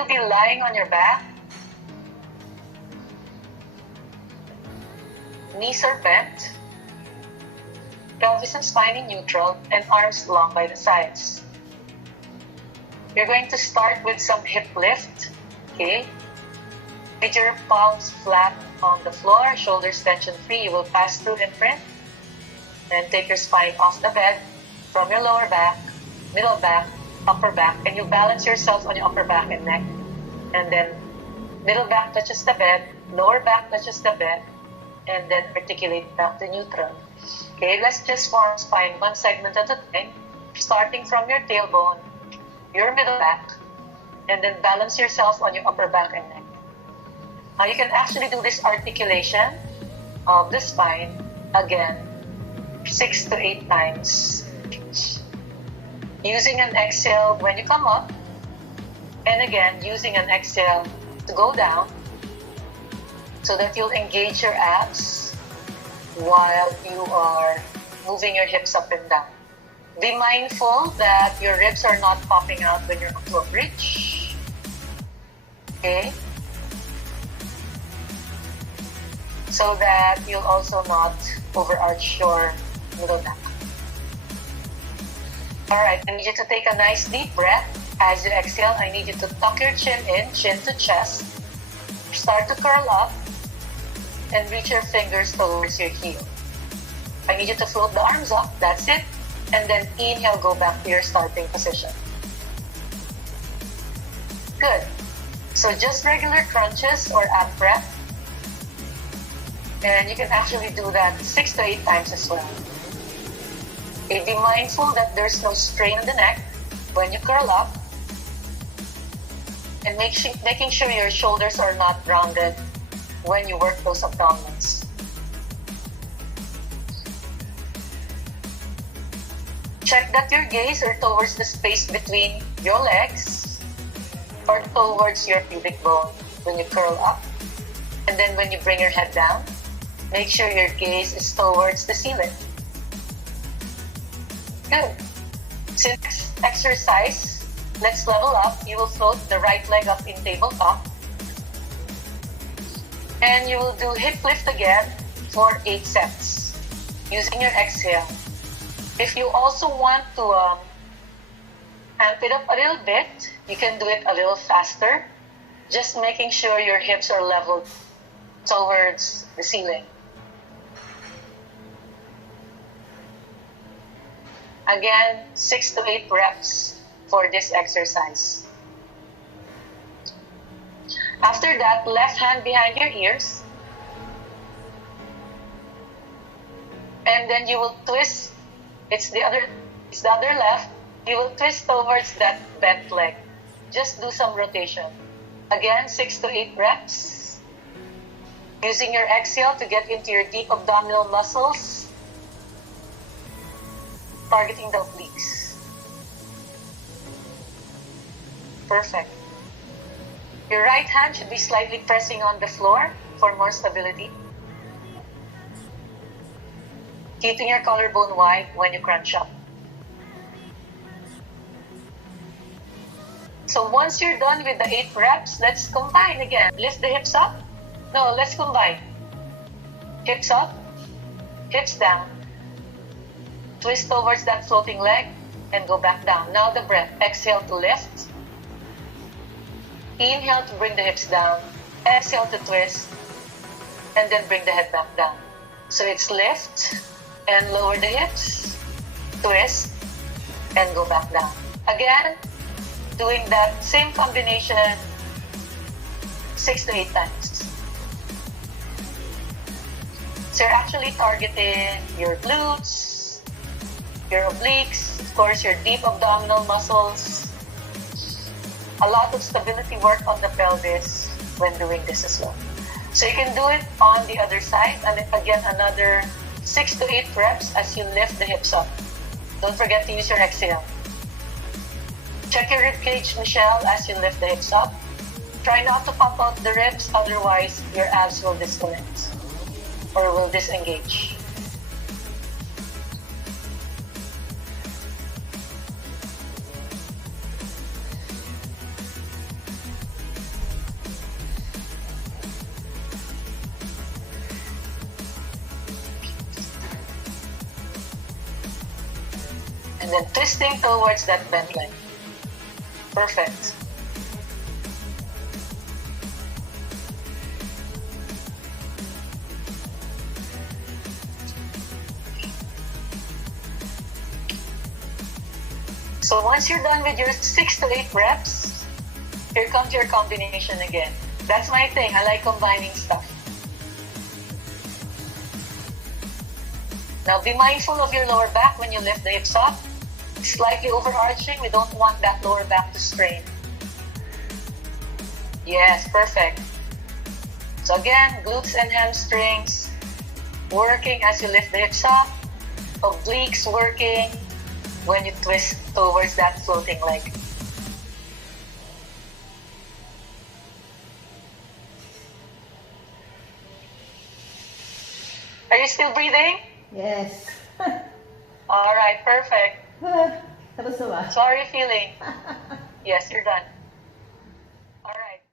You'll be lying on your back. Knees are bent. Pelvis and spine in neutral, and arms long by the sides. You're going to start with some hip lift, okay? With your palms flat on the floor, shoulders tension free. You will pass through in front. And take your spine off the bed from your lower back, middle back, upper back, and you balance yourself on your upper back and neck. And then middle back touches the bed, lower back touches the bed, and then articulate back to neutral. Okay, let's just form spine one segment at a time, starting from your tailbone, your middle back, and then balance yourself on your upper back and neck. Now you can actually do this articulation of the spine again 6 to 8 times. Using an exhale when you come up, and again using an exhale to go down, so that you'll engage your abs while you are moving your hips up and down. Be mindful that your ribs are not popping out when you're up to a bridge. Okay? So that you'll also not overarch your middle back. Alright, I need you to take a nice deep breath. As you exhale, I need you to tuck your chin in, chin to chest. Start to curl up and reach your fingers towards your heel. I need you to float the arms up, that's it. And then inhale, go back to your starting position. Good. So just regular crunches or ab breath. And you can actually do that 6 to 8 times as well. Okay, be mindful that there's no strain on the neck when you curl up. And making sure your shoulders are not rounded when you work those abdominals. Check that your gaze are towards the space between your legs or towards your pubic bone when you curl up. And then when you bring your head down, make sure your gaze is towards the ceiling. Good. Since exercise, let's level up. You will float the right leg up in tabletop. And you will do hip lift again for 8 sets using your exhale. If you also want to amp it up a little bit, you can do it a little faster, just making sure your hips are leveled towards the ceiling. Again, 6 to 8 reps for this exercise. After that, left hand behind your ears. And then you will twist. It's the other left. You will twist towards that bent leg. Just do some rotation. Again, 6 to 8 reps. Using your exhale to get into your deep abdominal muscles. Targeting the obliques. Perfect. Your right hand should be slightly pressing on the floor for more stability. Keeping your collarbone wide when you crunch up. So once you're done with the 8 reps, let's combine again. Lift the hips up. No, let's combine. Hips up, hips down. Twist towards that floating leg and go back down. Now the breath. Exhale to lift. Inhale to bring the hips down. Exhale to twist. And then bring the head back down. So it's lift and lower the hips. Twist and go back down. Again, doing that same combination 6 to 8 times. So you're actually targeting your glutes, your obliques, of course your deep abdominal muscles. A lot of stability work on the pelvis when doing this as well. So you can do it on the other side, and again another 6 to 8 reps as you lift the hips up. Don't forget to use your exhale. Check your rib cage, Michelle, as you lift the hips up. Try not to pop out the ribs, otherwise your abs will disconnect or will disengage. And then twisting towards that bent leg. Perfect. So once you're done with your 6 to 8 reps, here comes your combination again. That's my thing. I like combining stuff. Now be mindful of your lower back when you lift the hips up. Slightly overarching. We don't want that lower back to strain. Yes, perfect. So again, glutes and hamstrings working as you lift the hips up. Obliques working when you twist towards that floating leg. Are you still breathing? Yes. All right, perfect. That was so much. So how are you feeling? Yes, you're done.